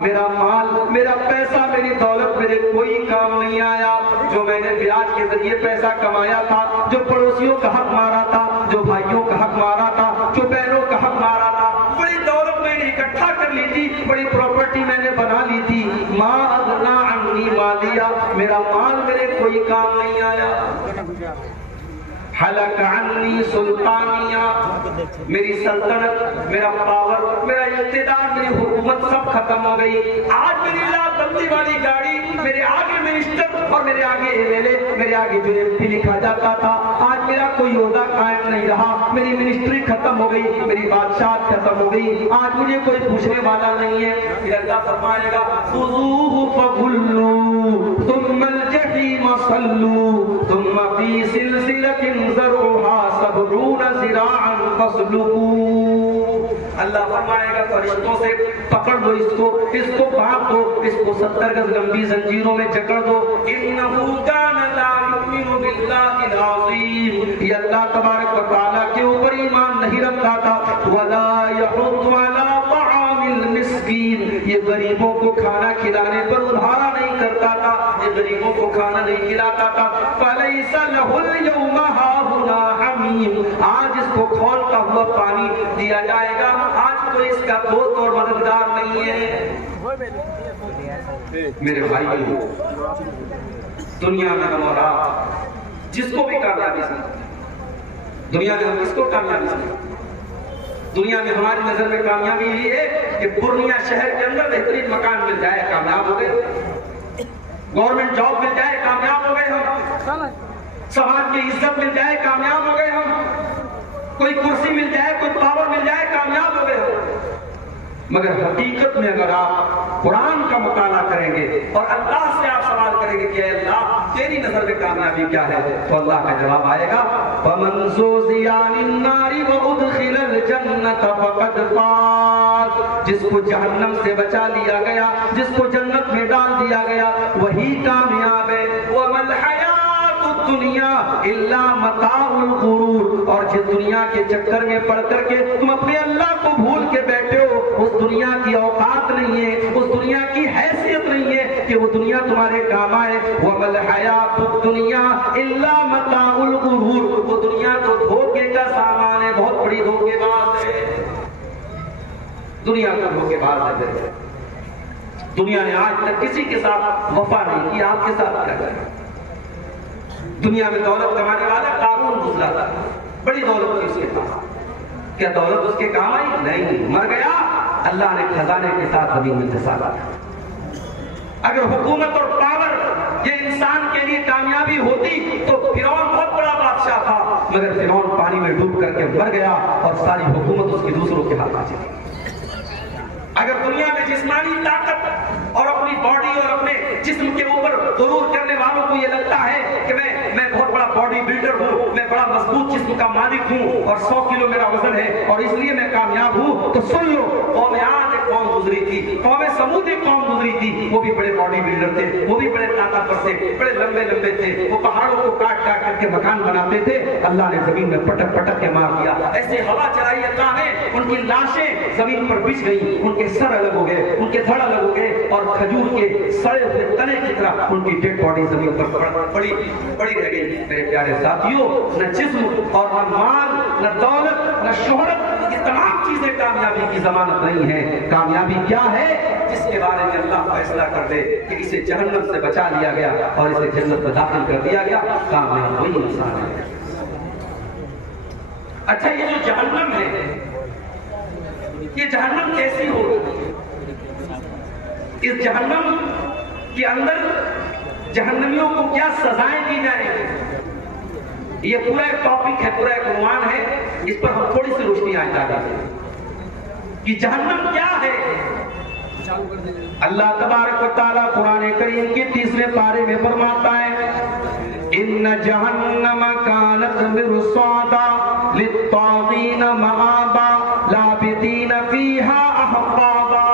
میرا مال، میرا پیسہ، میری دولت میرے کوئی کام نہیں آیا۔ جو میں نے بیاج کے ذریعے پیسہ کمایا تھا، جو پڑوسیوں کا حق مارا تھا، جو بھائیوں کا حق مارا تھا، جو بہنوں کا حق مارا تھا، بڑی دولت میں نے اکٹھا کر لی تھی، بڑی پراپرٹی میں نے بنا لی تھی، ما اغنا عنی مالیا، میرا مال میرے کوئی کام نہیں آیا۔ حلق عنی سلطانیہ، میری سلطنت، میرا پاور، میرا اقتدار، میری حکومت سب ختم ہو گئی۔ آج میری لاکھ بندی والی گاڑی، میرے آگے منسٹر اور میرے آگے ایم ایل اے، میرے آگے جو ایم پی لکھا جاتا تھا، آج میرا کوئی عہدہ قائم نہیں رہا، میری منسٹری ختم ہو گئی، میری بادشاہت ختم ہو گئی، آج مجھے کوئی پوچھنے والا نہیں ہے۔ پھر اللہ فرمائے گا خذوہ فغلوہ ثم الجحیم صلوہ ثم فی سلسلۃ ذرعها 70 ذراعا فاسلکوہ۔ اللہ فرمائے گا فرشتوں سے پکڑ دو اس کو باندھ دو، اس کو 70 گز لمبی زنجیروں میں جکڑ دو۔ انہ کان لا یؤمن باللہ العظیم، یہ اللہ تبارک و تعالیٰ کے اوپر ایمان نہیں رکھتا تھا۔ ولا یحض علی طعام المسکین، یہ غریبوں کو کھانا کھلانے پر ابھارا نہیں کرتا تھا، یہ غریبوں کو کھانا نہیں کھلاتا تھا۔ فلیس لہ اليوم ہاہنا حمیم، آج اس کو کھولتا ہوا پانی دیا جائے گا، آج کوئی اس کا دوست اور مددگار نہیں ہے۔ میرے بھائیو، دنیا میں ہم اور آپ جس کو بھی کامیابی سمجھتے ہیں، دنیا میں ہم کس کو کامیابی سمجھتے ہیں؟ دنیا میں ہماری نظر میں کامیابی یہ ہے کہ پورنیہ شہر کے اندر بہترین مکان مل جائے، کامیاب ہو گئے، گورنمنٹ جاب مل جائے، کامیاب ہو گئے ہم، سماج میں عزت مل جائے، کامیاب ہو گئے ہم، کوئی کرسی مل جائے، کوئی پاور مل جائے، کامیاب ہو گئے ہم۔ مگر حقیقت میں اگر آپ قرآن کا مطالعہ کریں گے اور اللہ سے آپ سوال کریں گے کہ اے اللہ تیری نظر میں کامیابی کیا ہے، تو اللہ کا جواب آئے گا وَمَنْ زُحْزِحَ عَنِ النَّارِ وَأُدْخِلَ الْجَنَّةَ فَقَدْ فَازَ، جس کو جہنم سے بچا لیا گیا، جس کو جنت میں ڈال دیا گیا، وہی کامیاب ہے۔ وَمَا الْحَيَاةُ الدُّنْيَا إِلَّا مَتَاعُ الْغُرُورِ، اور جس دنیا کے چکر میں پڑ کر کے تم اپنے اللہ کو بھول کے بیٹھے ہو، اس دنیا کی اوقات نہیں ہے، اس دنیا کی حیثیت نہیں ہے کہ وہ دنیا تمہارے کام آئے۔ وَمَا الْحَيَاةُ الدُّنْيَا إِلَّا مَتَاعُ الْغُرُورِ، وہ دنیا تو دھوکے کا سامان ہے، بہت بڑی دھوکے باز ہے، دنیا کا دھوکے باز ہے۔ دنیا نے آج تک کسی کے ساتھ وفا نہیں کی، آپ کے ساتھ کیا کرے؟ دنیا میں دولت کمانے والا قارون گزرا تھا، بڑی دولت تھی اس کے پاس، کیا دولت اس کے کام آئی؟ نہیں، مر گیا، اللہ نے خزانے کے ساتھ زمین میں دھسا دیا۔ اگر حکومت اور پاور یہ انسان کے لیے کامیابی ہوتی تو فرعون بہت بڑا بادشاہ تھا، مگر فرعون پانی میں ڈوب کر کے مر گیا اور ساری حکومت اس کی دوسروں کے ہاتھ آ چلی۔ اگر دنیا میں جسمانی طاقت اور اپنی باڈی اور اپنے جسم کے اوپر غرور کرنے والوں کو یہ لگتا ہے کہ میں بہت بڑا باڈی بلڈر ہوں، میں بڑا مضبوط جسم کا مالک ہوں اور 100 کلو میرا وزن ہے اور اس لیے میں کامیاب ہوں، تو سن لو، قوم عاد ایک قوم گزری تھی، قوم سمود ایک قوم گزری تھی، وہ بھی بڑے باڈی بلڈر تھے، وہ بھی بڑے طاقتور تھے، بڑے لمبے لمبے تھے، وہ پہاڑوں کو کاٹ کاٹ کر کے مکان بناتے تھے، اللہ نے زمین میں پٹک پٹک کے مار دیا، ایسے ہوا چلائی اللہ نے، ان کی لاشیں زمین پر بچھ گئی، ان کے سر الگ ہو گئے، ان کے دھڑ الگ ہو گئے اور کھجور کے سڑے ہوئے تنے کی طرح ان کی ڈیڈ باڈی زمین پر پڑی رہ گئی۔ میرے پیارے ساتھیوں، نہ جسم اور نہ مال، نہ دولت، نہ شہرت، یہ تمام چیزیں کامیابی کی ضمانت نہیں ہے۔ کامیابی کیا ہے؟ جس کے بارے میں اللہ فیصلہ کر دے کہ اسے جہنم سے بچا لیا گیا اور اسے جنت میں داخل کر دیا گیا، کامیاب وہی انسان ہے۔ اچھا، یہ جو جہنم ہے، یہ جہنم کیسی ہوگی؟ اس جہنم کے اندر جہنمیوں کو کیا سزائیں دی جائیں گی؟ یہ پورا ایک ٹاپک ہے، پورا ایک عنوان ہے، اس پر ہم تھوڑی سی روشنی آئے ڈالیں گے کہ جہنم کیا ہے۔ اللہ تبارک و تعالیٰ قرآن کریم کے 30ویں پارے میں فرماتا ہے ان جہنم کانت مرصادا للطاغین مآبا لابثین فیہا احقابا،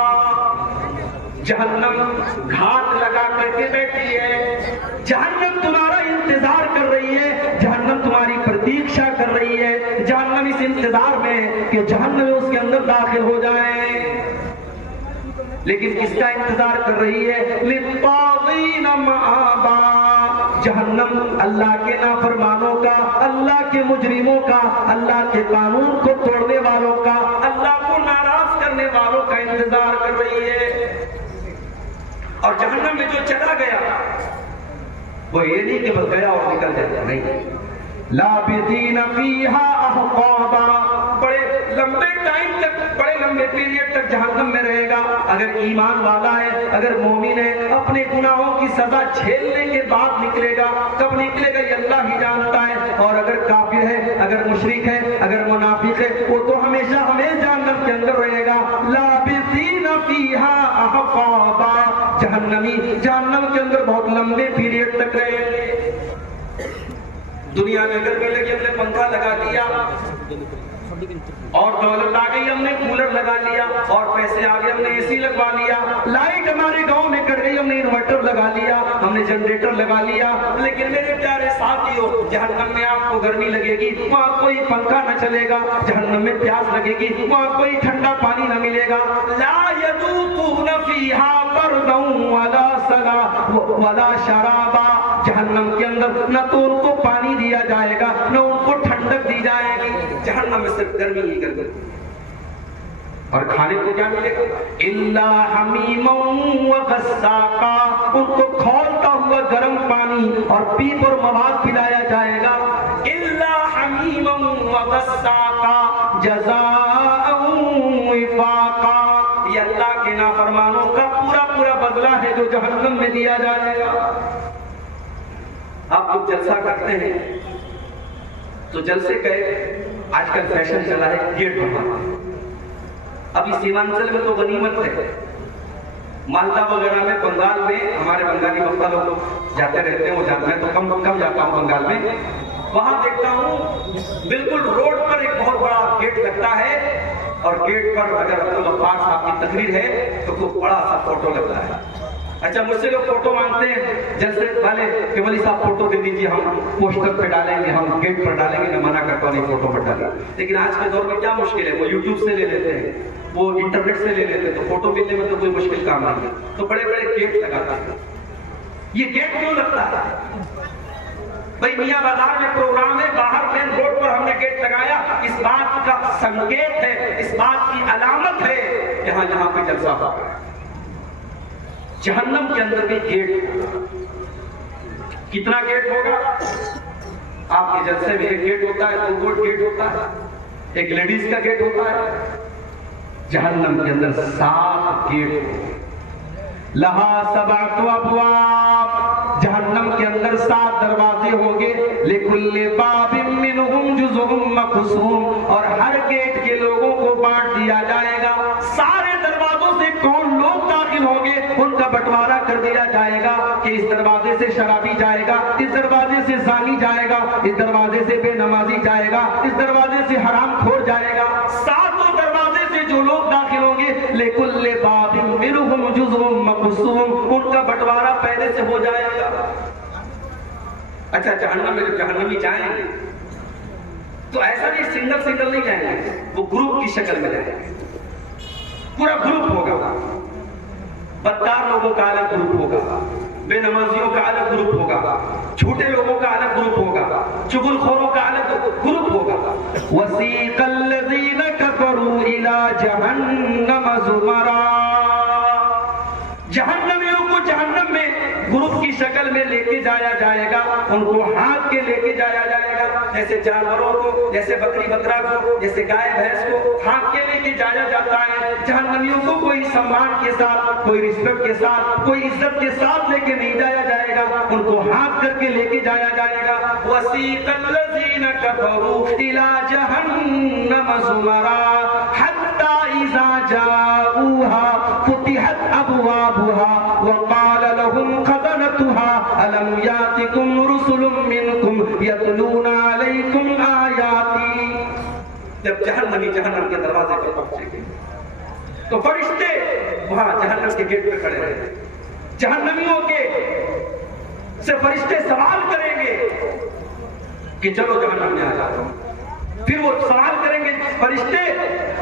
جہنم گھات لگا کر کے بیٹھی ہے، جہنم تمہارا انتظار کر رہی ہے، جہنم تمہاری پرتیکشا کر رہی ہے، جہنم اس انتظار میں کہ جہنم اس کے اندر داخل ہو جائے۔ لیکن کس کا انتظار کر رہی ہے؟ للطاغین مآبا، جہنم اللہ کے نافرمانوں کا، اللہ کے مجرموں کا، اللہ کے قانون کو توڑنے والوں کا، اللہ کو ناراض کرنے والوں کا انتظار کر رہی ہے۔ اور جہنم میں جو چلا گیا وہ یہ نہیں کہ بس گیا اور نکل جاتا، نہیں، لابثین فیہا احقابا، بڑے لمبے ٹائم تک، بڑے لمبے پیریڈ تک جہنم میں رہے گا۔ اگر ایمان والا ہے، اگر مومن ہے، اپنے گناہوں کی سزا جھیلنے کے بعد نکلے گا، کب نکلے گا یہ اللہ ہی جانتا ہے۔ اور اگر کافر ہے، اگر مشرک ہے، اگر منافق ہے، وہ تو ہمیشہ جہنم کے اندر رہے گا۔ لابثین فیہا احقابا، جہنمی جہنم کے اندر بہت لمبے پیریڈ تک رہے گے۔ دنیا میں گرمی لگی ہم نے پنکھا لگا دیا، اور دولت آ گئی ہم نے کولر لگا لیا، اور پیسے آ گئے ہم نے اے سی لگوا لیا، لائٹ ہمارے گاؤں میں کٹ گئی ہم نے انورٹر لگا لیا، ہم نے جنریٹر لگا لیا۔ لیکن میرے پیارے ساتھیو، جہنم میں آپ کو گرمی لگے گی، وہاں کوئی پنکھا نہ چلے گا، جہنم میں پیاس لگے گی، وہاں کوئی ٹھنڈا پانی نہ ملے گا۔ لا یذوقون فیہا بردا ولا سلا ولا شرابا، جہنم کے اندر نہ تو ان کو پانی دیا جائے گا، نہ ان کو ٹھنڈک دی جائے گی، جہنم میں صرف گرمی ہی گرمی۔ اور کھانے کو کیا ملے گا؟ الا حمیما وغساقا، ان کو کھولتا ہوا گرم پانی اور پیپ اور مواد پلایا جائے گا۔ الا حمیما وغساقا جزاء وفاقا، یہ اللہ کے نافرمانوں کا پورا پورا بدلہ ہے جو جہنم میں دیا جائے گا۔ آپ لوگ جلسہ کرتے ہیں تو جلسے کا آج کل فیشن چلا ہے گیٹ بنوانا۔ ابھی سیمانچل میں تو غنیمت ہے، مالدہ وغیرہ میں، بنگال میں، ہمارے بنگالی وفد لوگ جاتے رہتے ہیں، وہ جاتے ہیں تو کم جاتا ہوں بنگال میں، وہاں دیکھتا ہوں بالکل روڈ پر ایک بہت بڑا گیٹ لگتا ہے، اور گیٹ پر اگر عبدالغفار صاحب کی تقریر ہے تو کوئی بڑا سا فوٹو لگتا ہے۔ اچھا، مجھ سے لوگ فوٹو مانگتے ہیں جلسے والے کہ ولی صاحب فوٹو دے دیجیے، ہم پوسٹر پہ ڈالیں گے، ہم گیٹ پر ڈالیں گے، میں منع کرتا ہوں نہیں فوٹو پر ڈالیں۔ لیکن آج کے دور میں کیا مشکل ہے، وہ یوٹیوب سے لے لیتے ہیں، وہ انٹرنیٹ سے لے لیتے ہیں، تو فوٹو ملنے میں تو کوئی مشکل کام نہیں ہے، تو بڑے بڑے گیٹ لگاتے ہیں۔ یہ گیٹ کیوں لگتا ہے؟ بھائی میاں بازار میں پروگرام ہے، باہر مین روڈ پر ہم نے گیٹ لگایا، اس بات کا سنکیت ہے، اس بات کی علامت ہے یہاں پہ جلسہ ہوا ہے۔ جہنم کے اندر بھی گیٹ، کتنا گیٹ ہوگا؟ آپ کے جلسے میں ایک گیٹ ہوتا ہے، 2 گیٹ ہوتا ہے، ایک لیڈیز کا گیٹ ہوتا ہے، جہنم کے اندر 7 گیٹ، لہا 7 ابواب، جہنم کے اندر 7 دروازے ہوں گے، لکل باب منہم جزء مقسوم، اور ہر گیٹ کے لوگوں کو بانٹ دیا جائے گا۔ سارے دروازوں سے کون لوگ داخل ہوں گے ان کا بٹوارا کر دیا جائے گا کہ اس دروازے سے شرابی جائے گا، اس دروازے سے زانی جائے گا، اس دروازے سے بے نمازی جائے گا، اس دروازے سے حرام خور جائے گا۔ 7 دروازے سے جو لوگ داخل ہوں گے، لکل باب منہم جزء مقسوم، ان کا بٹوارا پہلے سے ہو جائے گا۔ اچھا، جہنم میں جب جہنمی جائیں گے تو ایسا نہیں سنگل نہیں جائیں گے، وہ گروپ کی شکل میں جائیں گے، پورا گروپ ہوگا، بدکار لوگوں کا الگ گروپ ہوگا، بے نمازیوں کا الگ گروپ ہوگا، جھوٹے لوگوں کا الگ گروپ ہوگا، چغل خوروں کا الگ گروپ ہوگا۔ وَسِيقَ الَّذِينَ كَفَرُوا إِلَى جَهَنَّمَ زُمَرًا، جہنمیوں کو جہنم میں گروپ کی شکل میں لے کے جایا جائے گا، ان کو ہاتھ کے لے کے جایا جائے گا، جیسے جانوروں کو، جیسے بکری بکرا کو، جیسے گائے بھینس کو ہاتھ کے لے کے جایا جاتا ہے۔ جہنمیوں کو کوئی سمان کے ساتھ، کوئی رسپیکٹ کے ساتھ، کوئی عزت کے ساتھ لے کے نہیں جایا جائے گا، ان کو ہاتھ کر کے لے کے جایا جائے گا۔ وَسِيقَ الَّذِينَ كَفَرُوا إِلَى جَهَنَّمَ زُمَرًا حَتَّى إِذَا جَاءُوهَا فُتِحَتْ أَبْوَابُهَا وَقَالَ لَهُمْ خَزَنَتُهَا أَلَمْ يَأْتِكُمْ رُسُلٌ مِّنكُمْ يَتْلُونَ عَلَيْكُمْ آيَاتِي، جب جہنمی جہنم کے دروازے پر پہنچیں گے تو فرشتے وہاں جہنم کے گیٹ پہ کھڑے رہیں گے، جہنمیوں کے سے فرشتے سوال کریں گے کہ چلو جہنم میں آ جاتا ہوں، پھر وہ سوال کریں گے فرشتے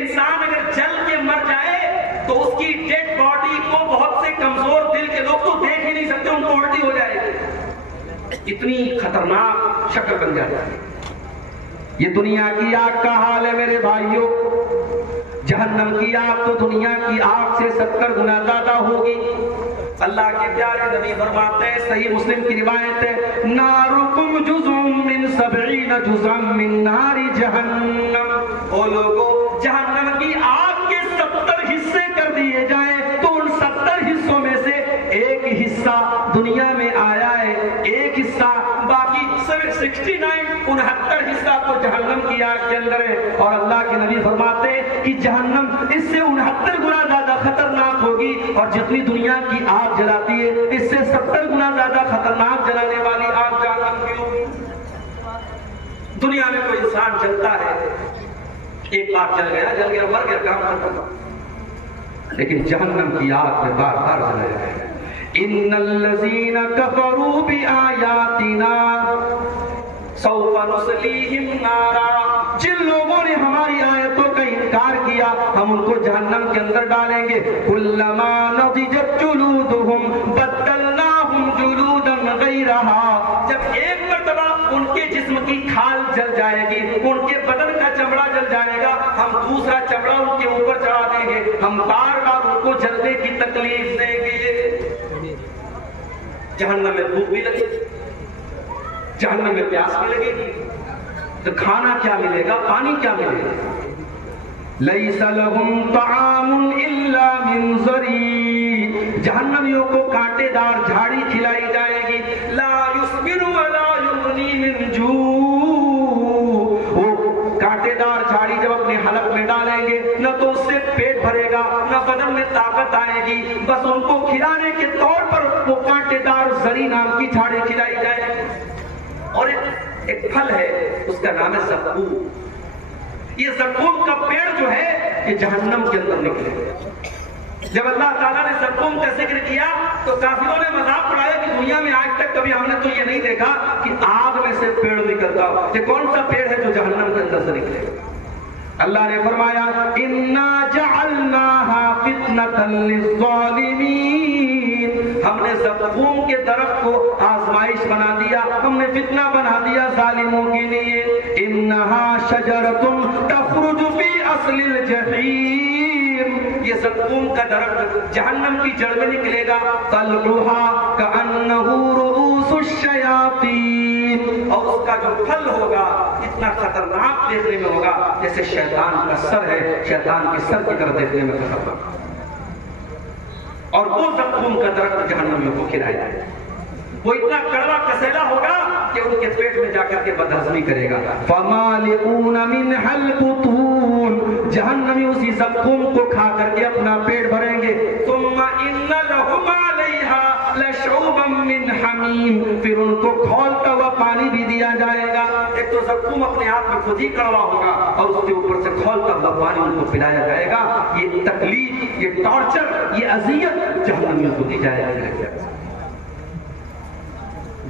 انسان اگر جل کے مر جائے تو اس کی ڈیڈ باڈی کو بہت سے کمزور دل کے لوگ تو دیکھ ہی نہیں سکتے، ان کو الٹی ہو جائے گی، اتنی خطرناک شکل بن جاتا ہے۔ یہ دنیا کی آگ کا حال ہے میرے بھائیوں، جہنم کی آگ تو دنیا کی آگ سے 70 گنا زیادہ ہوگی۔ اللہ کے پیارے نبی فرماتے ہیں، صحیح مسلم کی روایت ہے، نارکم جزء من 70 جزءا من نار جہنم۔ او لوگو، جہنم کی آگ کے 70 حصے کر دیے جائیں تو ان 70 حصوں میں سے ایک حصہ دنیا میں آیا ہے، ایک حصہ باقی 69 حصہ تو جہنم کی آگ کے اندر ہے۔ اور اللہ کے نبی فرماتے ہیں کہ جہنم اس سے 69 گنا زیادہ خطرناک ہوگی، اور جتنی دنیا کی آگ جلاتی ہے اس سے 70 گنا زیادہ خطرناک جلانے والی آگ جہنم کی ہوگی۔ دنیا میں کوئی انسان جلتا ہے، ایک بار جل گیا مر گیا، کام ختم، لیکن جہنم کی آگ میں بار بار جلایا گیا۔ ان الذین کفروا بآیاتنا سوف نصلیہم نارا، جن لوگوں نے ہماری آیتوں کا انکار کیا ہم ان کو جہنم کے اندر ڈالیں گے۔ کلما نضجت جلودہم بدلناہم جلودا غیرہا، جب ایک مرتبہ ان کے جسم کی کھال جل جائے گی، ان کے بدن کا چمڑا جل جائے گا، ہم دوسرا چمڑا ان کے اوپر چڑھا دیں گے، ہم بار بار ان کو جلنے کی تکلیف دیں گے۔ جہنم میں بھوک بھی لگے گی، جہنم میں پیاس بھی لگے گی، تو کھانا کیا ملے گا، پانی کیا ملے گا؟ لیس لہم طعام الا من ضریع، جہنمیوں کو کانٹے دار جھاڑی کھلائی جائے گی۔ لا یسمن ولا یغنی من جوع، وہ کانٹے دار جھاڑی جب اپنے حلق میں ڈالیں گے نہ تو اس سے پیٹ بھرے گا نہ بدن میں طاقت آئے گی، بس ان کو کھلانے کے طور پر وہ کانٹے دار زری نام کی جھاڑی کھلائی جائے گی۔ اور ایک پھل ہے، اس کا نام ہے زقوم۔ یہ زقوم کا پیڑ جو ہے یہ جہنم کے اندر نکلے۔ جب اللہ تعالیٰ نے زقوم کا ذکر کیا تو کافروں نے مذاق اڑایا کہ دنیا میں آج تک کبھی ہم نے تو یہ نہیں دیکھا کہ آگ میں سے پیڑ نکلتا ہو، یہ کون سا پیڑ ہے جو جہنم کے اندر سے نکلے؟ اللہ نے فرمایا اِنَّا جَعَلْنَاهَا فِتْنَةً لِلظَّالِمِينَ، ہم نے زقوم کے درخت کو آزمائش بنا دیا، ہم نے فتنہ بنا دیا ظالموں کے لیے۔ إِنَّهَا شَجَرَةٌ تَخْرُجُ فِي أَصْلِ الْجَحِيمِ، یہ زقوم کا درخت جہنم کی جڑ میں نکلے گا۔ طَلْعُهَا كَأَنَّهُ رُءُوسُ الشَّيَاطِينِ، اور اس کا جو پھل ہوگا اتنا خطرناک دیکھنے میں ہوگا جیسے شیطان کا سر ہے، شیطان کے سر کی طرح دیکھنے میں خطرناک، اور وہ زقوم کا درخت جہنمیوں کو کھلایا جائے، وہ اتنا کڑوا کسیلا ہوگا کہ ان کے پیٹ میں جا کر کے بدہضمی کرے گا۔ فَمَالِئُونَ مِنْهَا الْبُطُونَ، جہنمی اسی زقوم کو کھا کر کے اپنا پیٹ بھریں گے۔ ثُمَّ إِنَّ لَهُمْ عَلَيْهَا لَشَوْبًا مِّنْ حَمِيمٍ، پھر ان کو کھولتا ہوا پانی بھی دیا جائے گا۔ ایک تو زقوم اپنے آپ میں خود ہی کڑوا ہوگا اور اس کے اوپر سے کھولتا ہوا پانی ان کو پلایا جائے گا۔ یہ تکلیف، یہ ٹارچر، یہ اذیت جہنمیوں کو دی جائے گی۔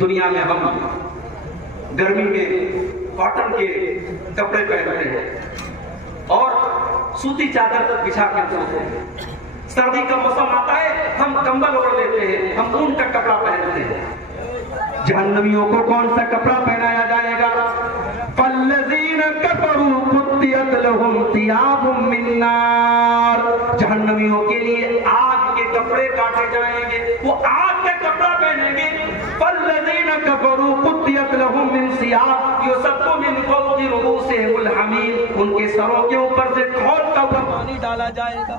دنیا میں ہم گرمی میں کاٹن کے کپڑے پہنتے ہیں اور سوتی چادر بچھا کے سوتے ہیں، سردی کا موسم آتا ہے ہم کمبل اوڑھ لیتے ہیں، ہم اون کا کپڑا پہنتے ہیں۔ جہنمیوں کو کون سا کپڑا پہنایا جائے گا؟ فَالَّذِينَ كَفَرُوا قُطِّعَتْ لَهُمْ ثِيَابٌ مِّن نَّارٍ، جہنمیوں کے لیے آگ کے کپڑے کاٹے جائیں گے، وہ آگ کا کپڑا پہنیں گے۔ فَالَّذِينَ كَفَرُوا قُطِّعَتْ لَهُم مِّن ثِيَابٍ يُصَبُّ مِّن فَوْقِ رُءُوسِهِمُ الْحَمِيمُ، ان کے سروں کے اوپر سے کھولتا ہوا پانی ڈالا جائے گا۔